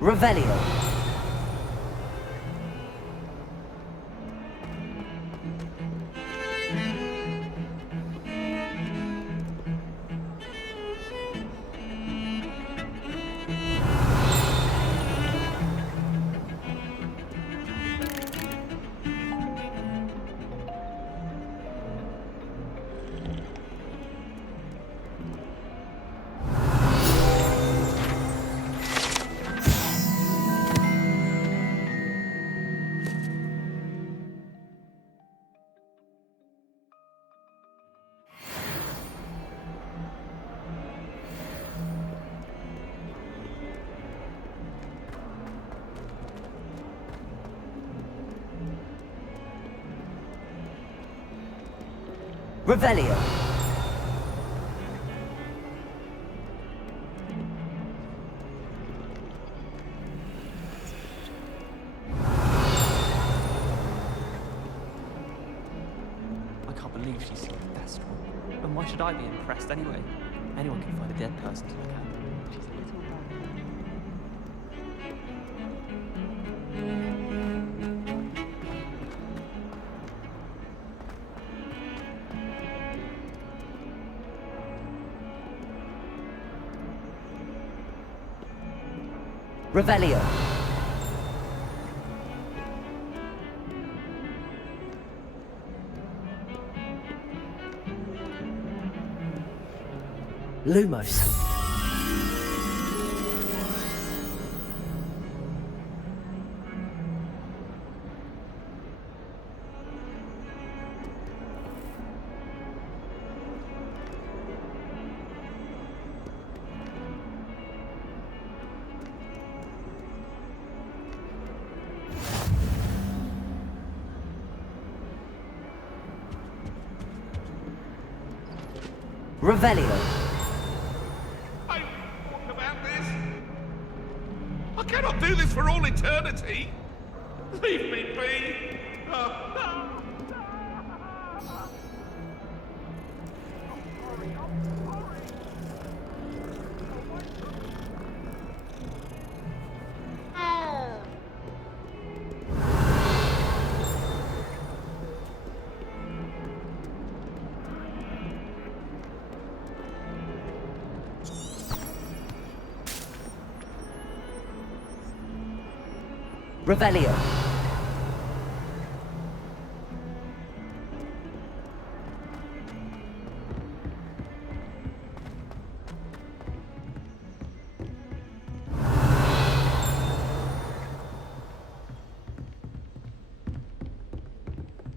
Revelio. Revelio. I can't believe she's so desperate. And why should I be impressed anyway? Anyone can find a dead person to look at. She's a little woman. Revelio. Lumos. Revelio. I talk about this. I cannot do this for all eternity. Leave me be. Revelio.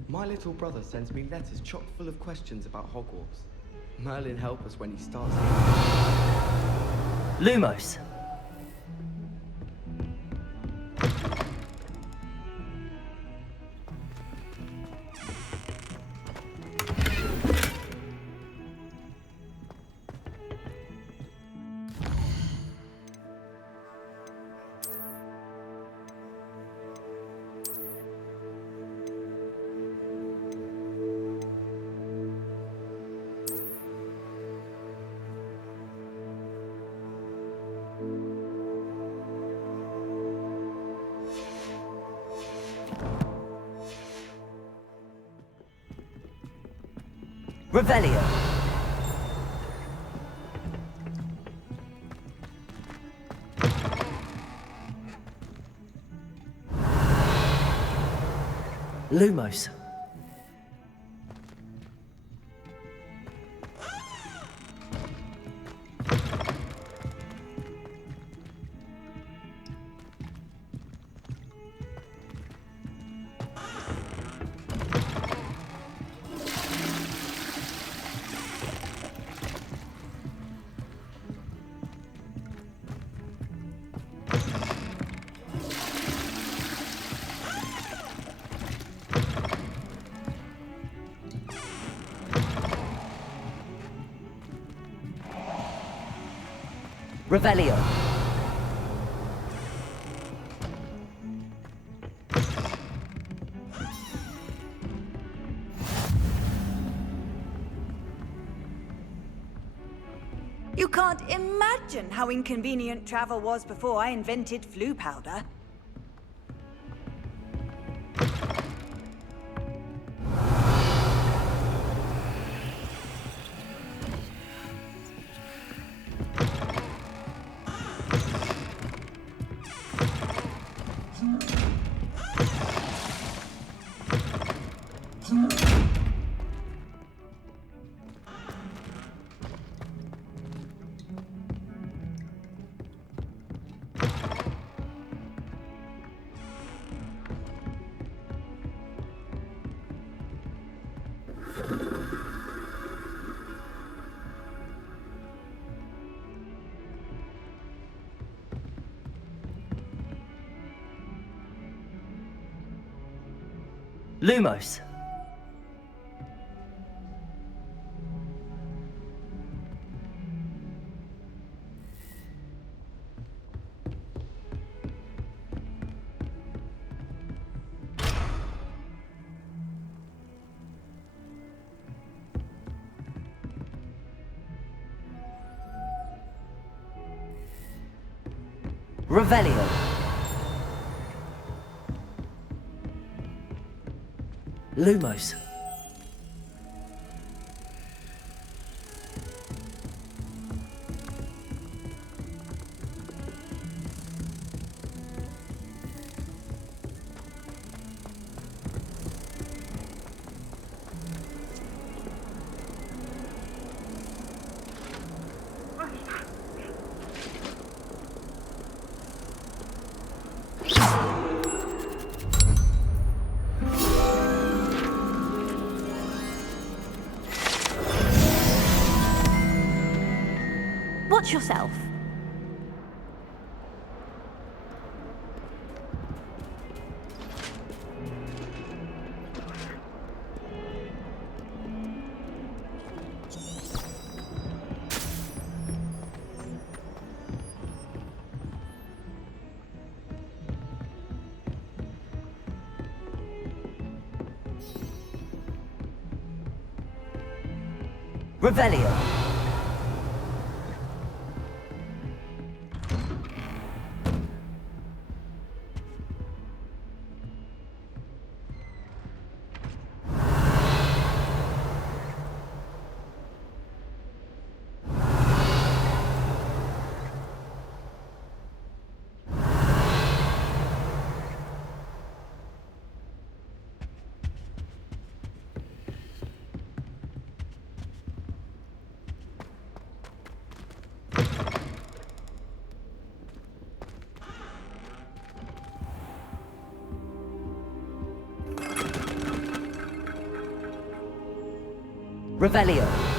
My little brother sends me letters chock full of questions about Hogwarts. Merlin help us when he starts. Lumos. Revelio. Lumos. Revelio. You can't imagine how inconvenient travel was before I invented flu powder. Lumos. Revelio. Lumos. Watch yourself. Revelio. Revelio.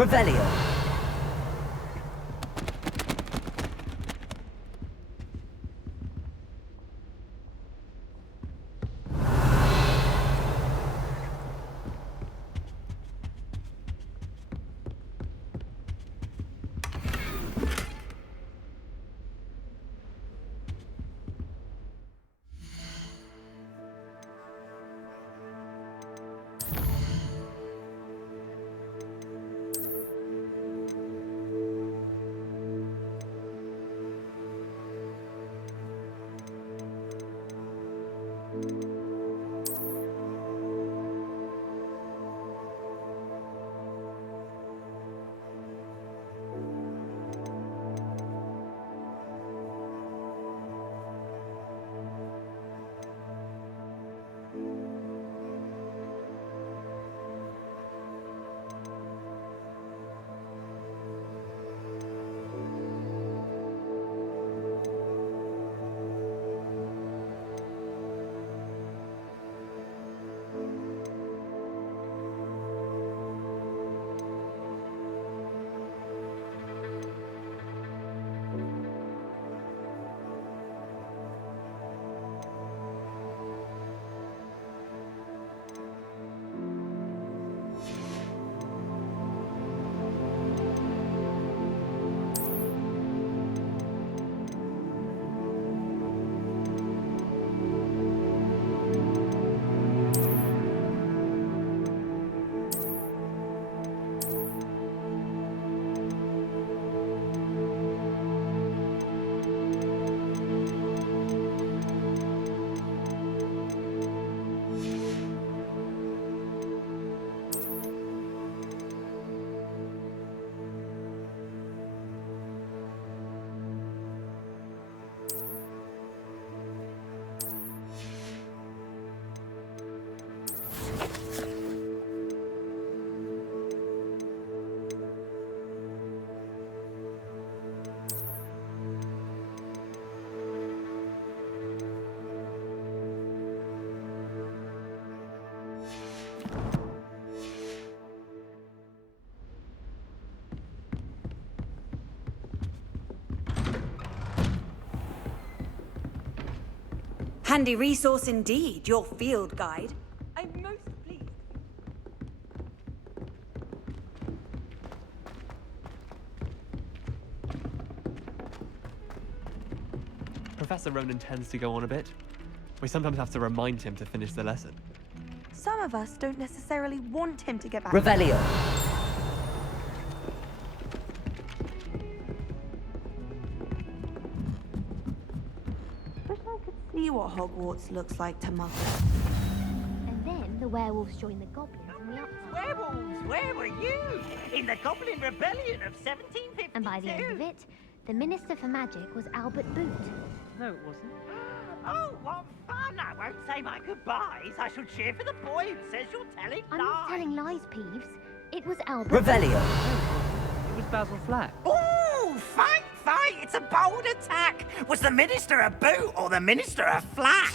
Revelio. Handy resource indeed, your field guide. I'm most pleased. Professor Ronan tends to go on a bit. We sometimes have to remind him to finish the lesson. Some of us don't necessarily want him to get back. Revelio. Wish I could see what Hogwarts looks like to Mother. And then the werewolves join the goblins on the upside. Werewolves, where were you? In the Goblin Rebellion of 1752. And by the end of it, the Minister for Magic was Albert Boot. No, it wasn't. Oh, what fun! I won't say my goodbyes. I shall cheer for the boy who says you're telling I'm lies. not telling lies, Peeves. It was Albert. Revelio. It was Basil Flack. Oh, fight! It's a bold attack. Was the Minister a boot or the Minister a flack?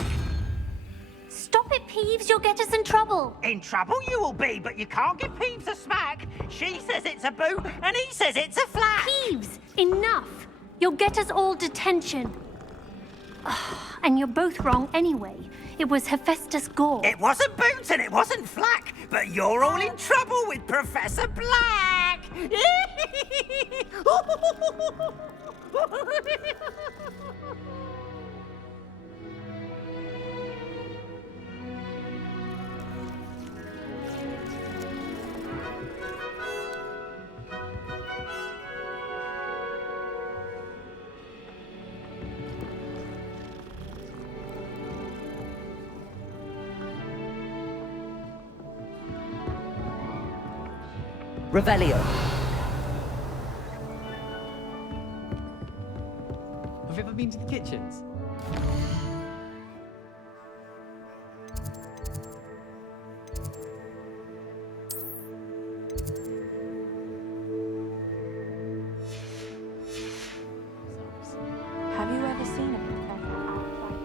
Stop it, Peeves. You'll get us in trouble. In trouble you will be, but you can't give Peeves a smack. She says it's a boot, and he says it's a flack. Peeves, enough. You'll get us all detention. And you're both wrong anyway. It was Hephaestus Gore. It wasn't boot and it wasn't flack, but you're all in trouble with Professor Black. Revelio. Have you ever been to the kitchens? Have you ever seen a professor outside?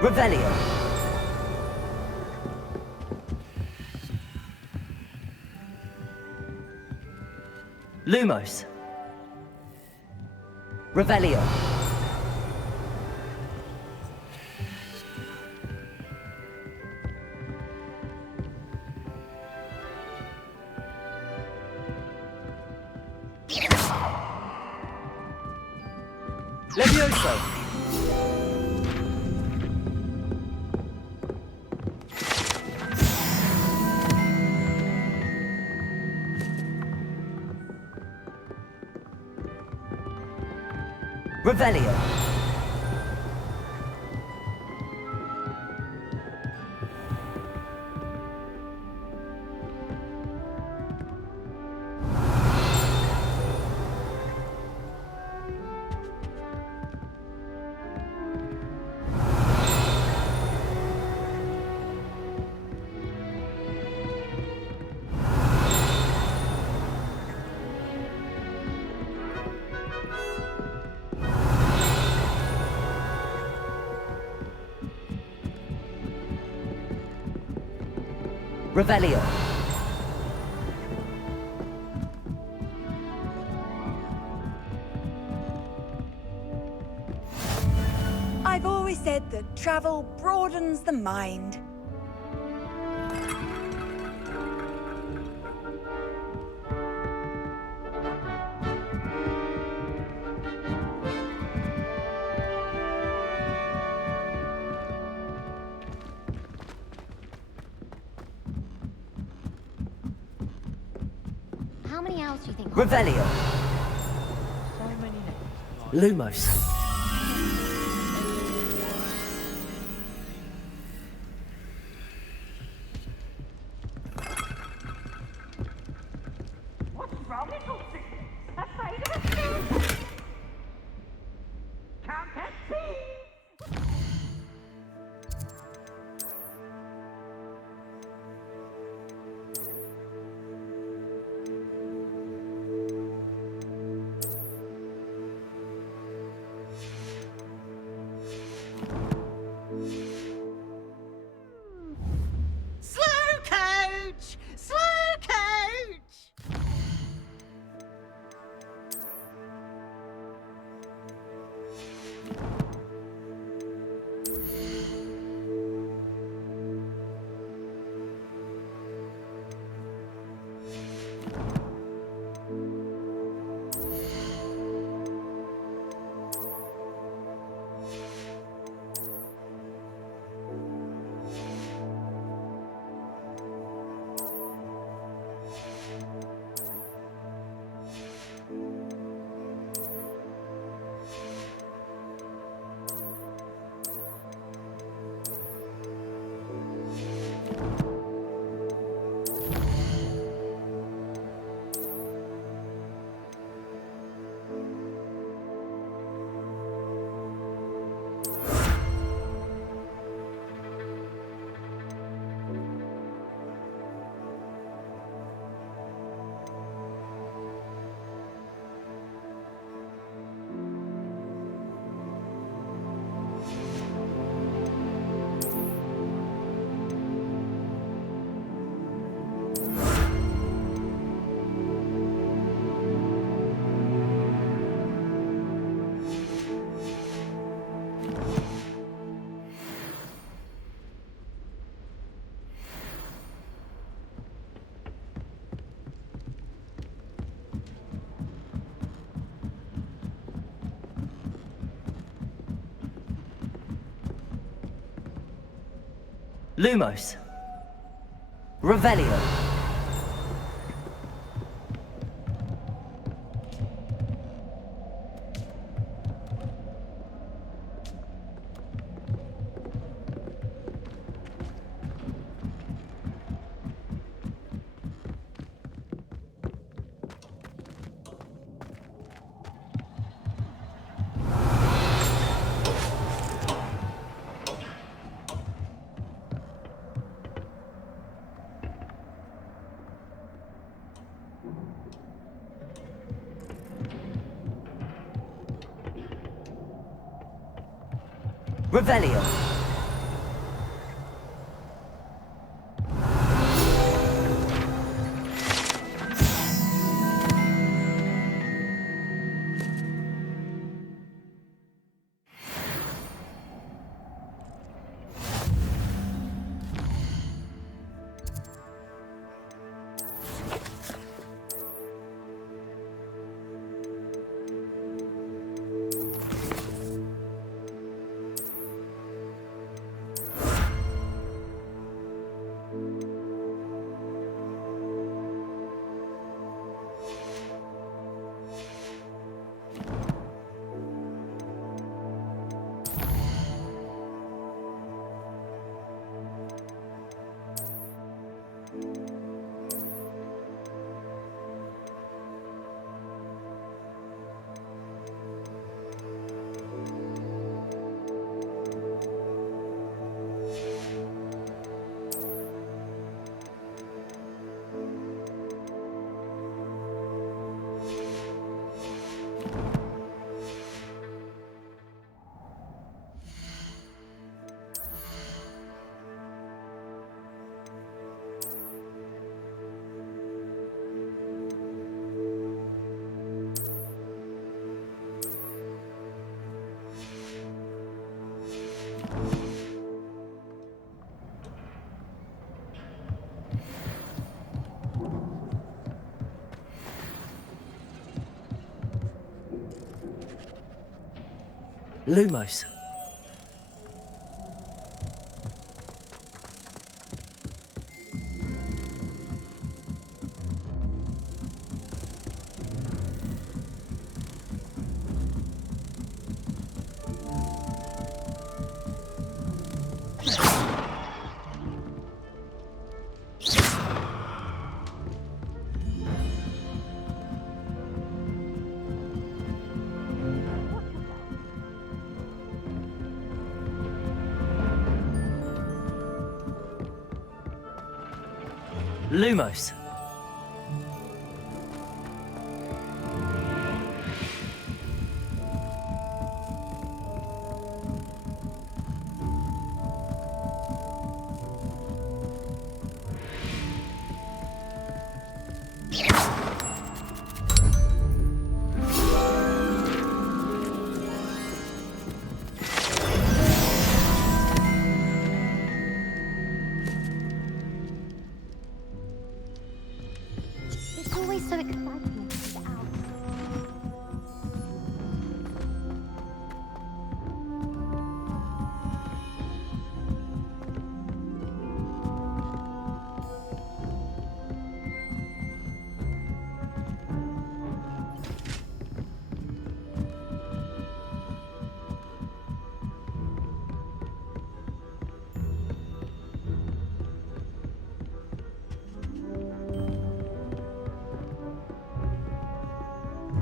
Revelio. Lumos. Revelio. Levioso. Revelio. Revelio. I've always said that travel broadens the mind. How many owls do you think? Revelio. So many names. Lumos. What's wrong, little thing? Afraid of a spoon? Can't that be? Slow coach! Slow coach! Lumos. Revelio. Revelio. Lumos. Lumos. It's always so exciting to get out.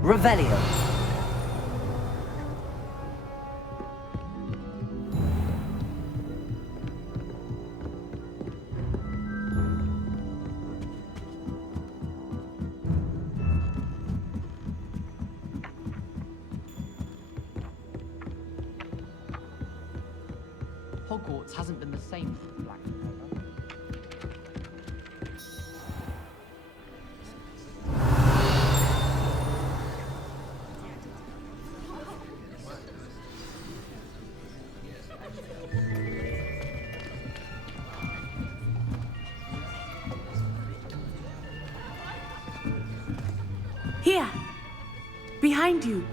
Revelio. Hogwarts hasn't been the same since Black Mirror. Here! Behind you!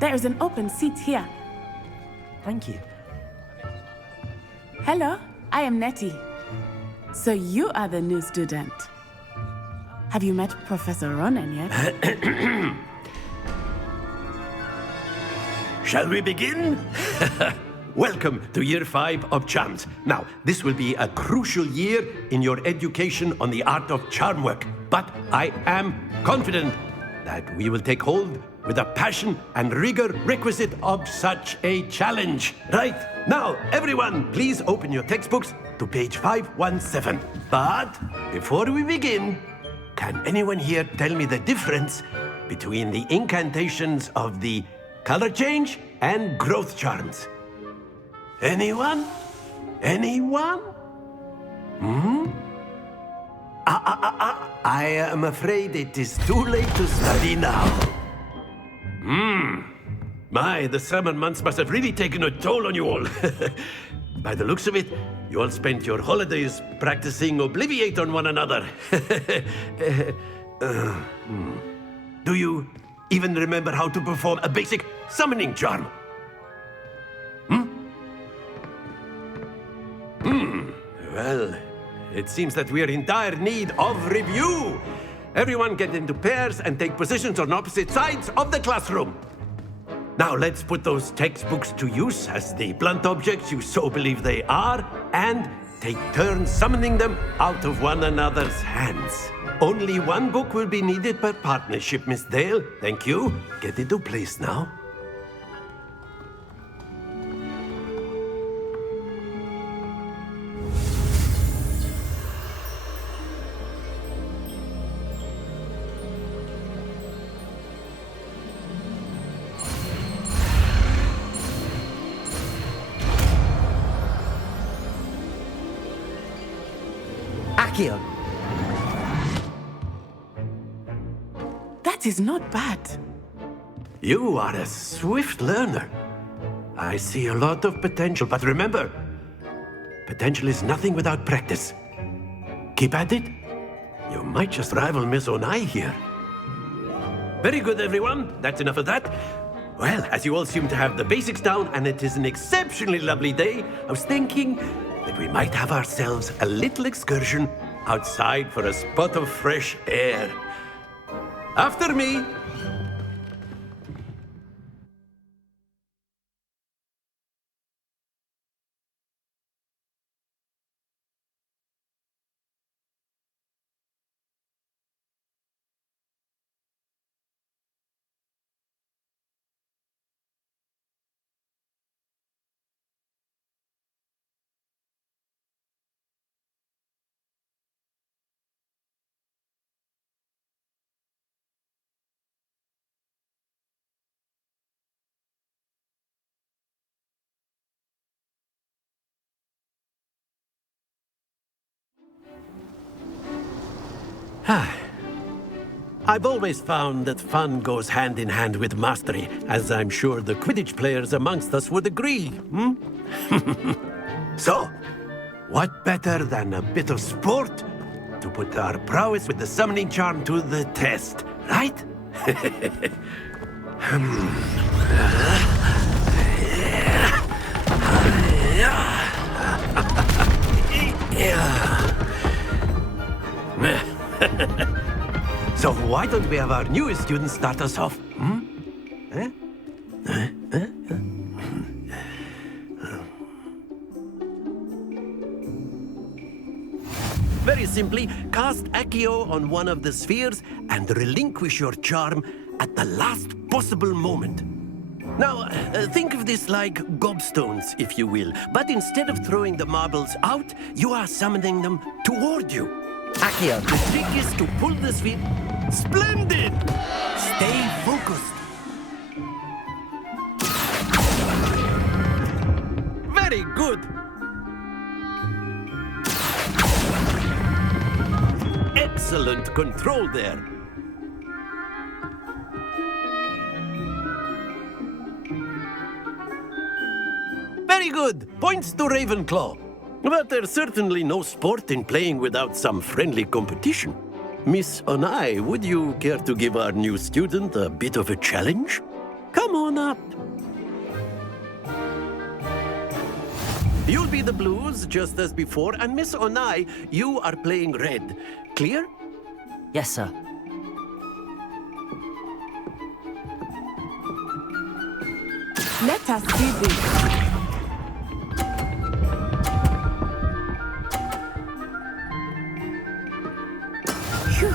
There is an open seat here. Thank you. Hello? I am Nettie. So you are the new student. Have you met Professor Ronena yet? Shall we begin? Welcome to Year 5 of Charms. Now, this will be a crucial year in your education on the art of charm work. But I am confident that we will take hold with the passion and rigor requisite of such a challenge. Right, now, everyone, please open your textbooks to page 517. But before we begin, can anyone here tell me the difference between the incantations of the color change and growth charms? Anyone? Anyone? I am afraid it is too late to study now. My, the summer months must have really taken a toll on you all. By the looks of it, you all spent your holidays practicing Obliviate on one another. Do you even remember how to perform a basic summoning charm? Well, it seems that we are in dire need of review. Everyone get into pairs and take positions on opposite sides of the classroom. Now let's put those textbooks to use as the blunt objects you so believe they are, and take turns summoning them out of one another's hands. Only one book will be needed per partnership, Miss Dale. Thank you. Get into place now. Accio. That is not bad. You are a swift learner. I see a lot of potential, but remember, potential is nothing without practice. Keep at it. You might just rival Miss Onai here. Very good, everyone. That's enough of that. Well, as you all seem to have the basics down, and it is an exceptionally lovely day, I was thinking that we might have ourselves a little excursion outside for a spot of fresh air. After me. I've always found that fun goes hand in hand with mastery, as I'm sure the Quidditch players amongst us would agree. So, what better than a bit of sport to put our prowess with the summoning charm to the test, right? So why don't we have our newest student start us off? Very simply, cast Accio on one of the spheres and relinquish your charm at the last possible moment. Now, think of this like gobstones, if you will, but instead of throwing the marbles out, you are summoning them toward you. Accio. The trick is to pull the sphere. Splendid! Stay focused. Very good. Excellent control there. Very good. Points to Ravenclaw. But there's certainly no sport in playing without some friendly competition. Miss Onai, would you care to give our new student a bit of a challenge? Come on up. You'll be the blues, just as before, and Miss Onai, you are playing red. Clear? Yes, sir. Let us see this. Phew.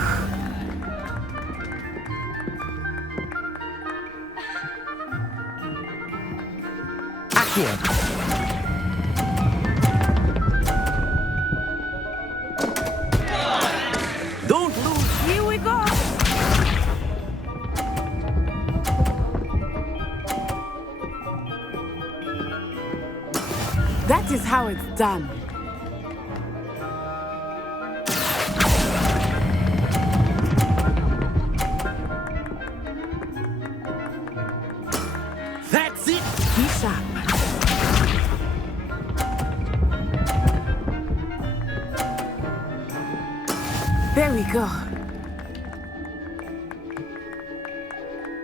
Accio. Don't lose. Here we go. That is how it's done. That's it. Be sharp. There we go.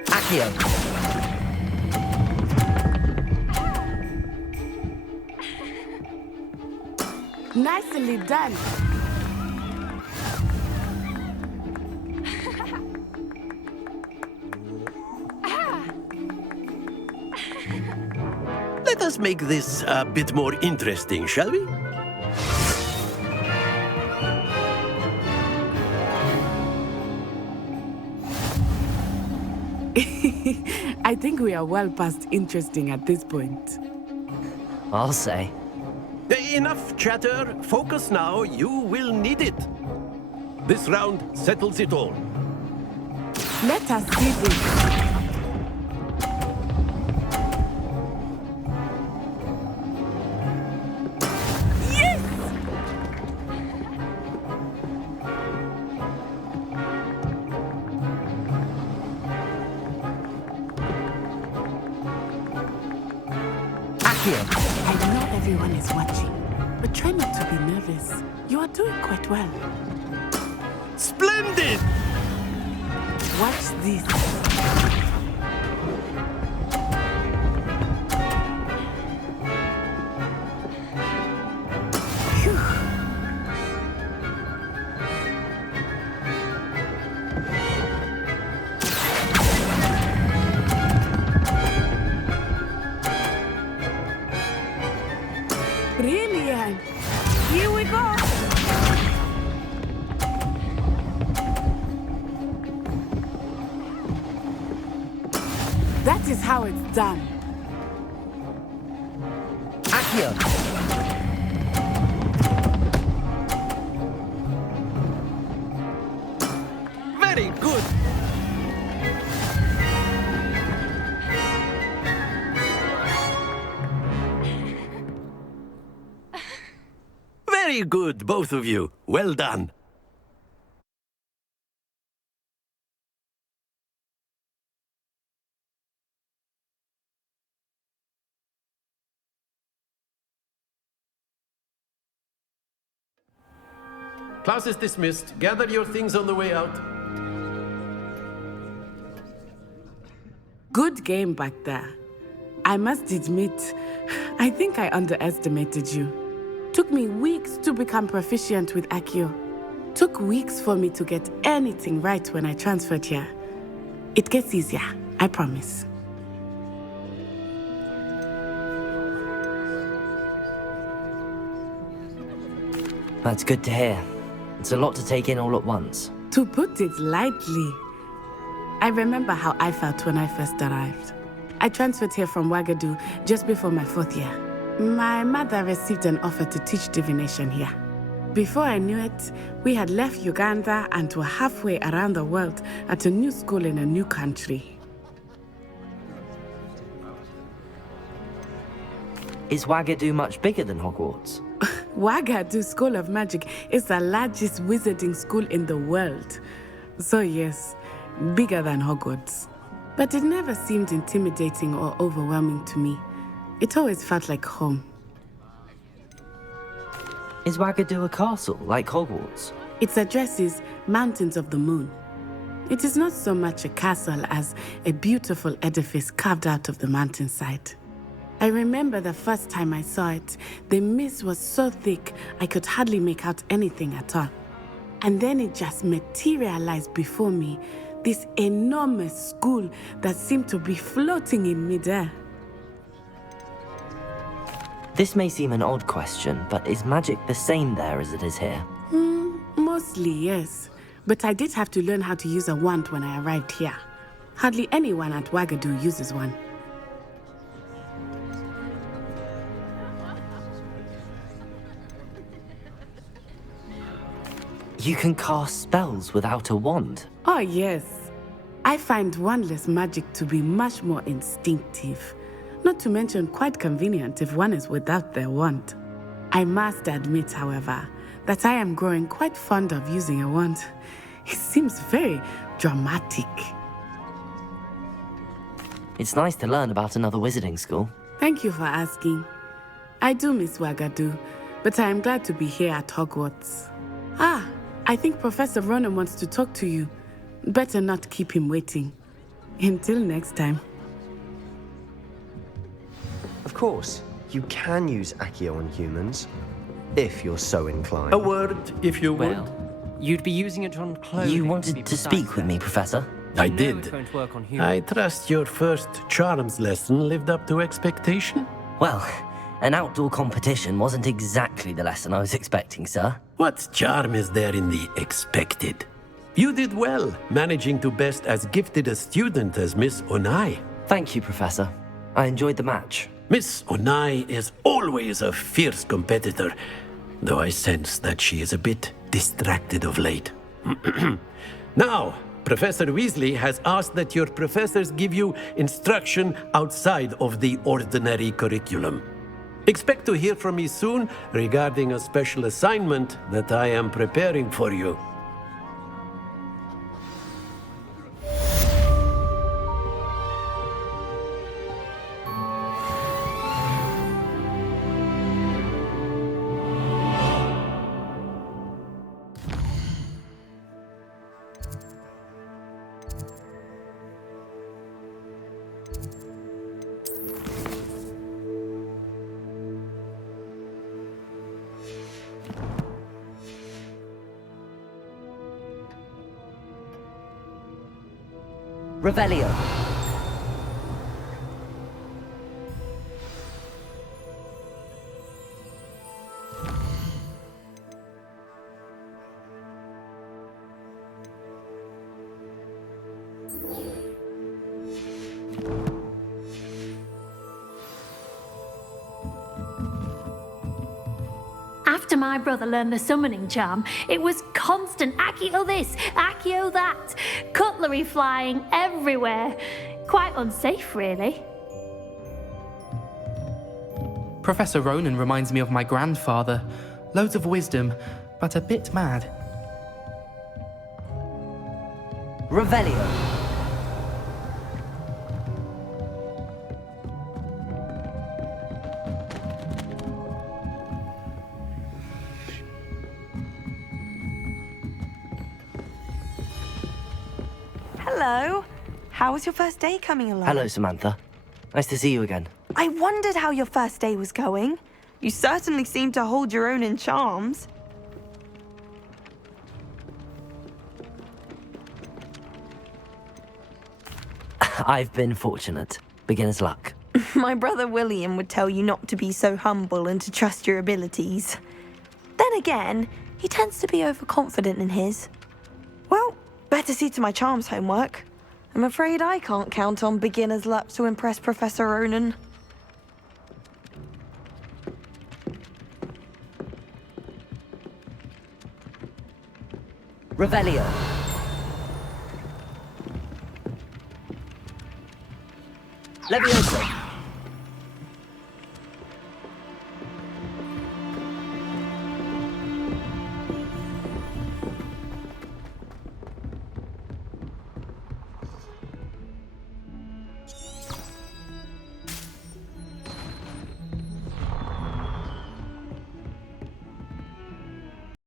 Accio. Nicely done. Let us make this a bit more interesting, shall we? I think we are well past interesting at this point. I'll say. Enough chatter. Focus now. You will need it. This round settles it all. Let us see this. I know everyone is watching, but try not to be nervous. You are doing quite well. Splendid! Watch this. Phew. Brilliant! Here we go! That is how it's done. Accio. Very good. Very good, both of you. Well done. Class is dismissed. Gather your things on the way out. Good game back there. I must admit, I think I underestimated you. Took me weeks to become proficient with Accio. Took weeks for me to get anything right when I transferred here. It gets easier, I promise. That's good to hear. It's a lot to take in all at once. To put it lightly, I remember how I felt when I first arrived. I transferred here from Ouagadougou just before my 4th year. My mother received an offer to teach divination here. Before I knew it, we had left Uganda and were halfway around the world at a new school in a new country. Is Ouagadougou much bigger than Hogwarts? Ouagadougou School of Magic is the largest wizarding school in the world. So yes, bigger than Hogwarts. But it never seemed intimidating or overwhelming to me. It always felt like home. Is Ouagadougou a castle, like Hogwarts? Its address is Mountains of the Moon. It is not so much a castle as a beautiful edifice carved out of the mountainside. I remember the first time I saw it, the mist was so thick I could hardly make out anything at all. And then it just materialized before me, this enormous school that seemed to be floating in midair. This may seem an odd question, but is magic the same there as it is here? Mostly, yes. But I did have to learn how to use a wand when I arrived here. Hardly anyone at Wagadu uses one. You can cast spells without a wand? Oh, yes. I find wandless magic to be much more instinctive. Not to mention quite convenient if one is without their wand. I must admit, however, that I am growing quite fond of using a wand. It seems very dramatic. It's nice to learn about another wizarding school. Thank you for asking. I do miss Wagadu, but I am glad to be here at Hogwarts. I think Professor Ronena wants to talk to you. Better not keep him waiting. Until next time. Of course, you can use Accio on humans, if you're so inclined. A word, if you would. Well, you'd be using it on clothing. You wanted to speak with me, Professor? I You know did. it's going to work on humans. I trust your first charms lesson lived up to expectation? Well, an outdoor competition wasn't exactly the lesson I was expecting, sir. What charm is there in the expected? You did well, managing to best as gifted a student as Miss Onai. Thank you, Professor. I enjoyed the match. Miss Onai is always a fierce competitor, though I sense that she is a bit distracted of late. Now, Professor Weasley has asked that your professors give you instruction outside of the ordinary curriculum. Expect to hear from me soon regarding a special assignment that I am preparing for you. Revelio. After my brother learned the summoning charm, it was constant Accio this, Accio that, cutlery flying everywhere. Quite unsafe, really. Professor Ronan reminds me of my grandfather. Loads of wisdom, but a bit mad. Revelio. Hello. How was your first day coming along? Hello, Samantha. Nice to see you again. I wondered how your first day was going. You certainly seem to hold your own in charms. I've been fortunate. Beginner's luck. My brother William would tell you not to be so humble and to trust your abilities. Then again, he tends to be overconfident in his. Well, better see to my charms homework. I'm afraid I can't count on beginner's luck to impress Professor Ronan. Revelio. Levioso.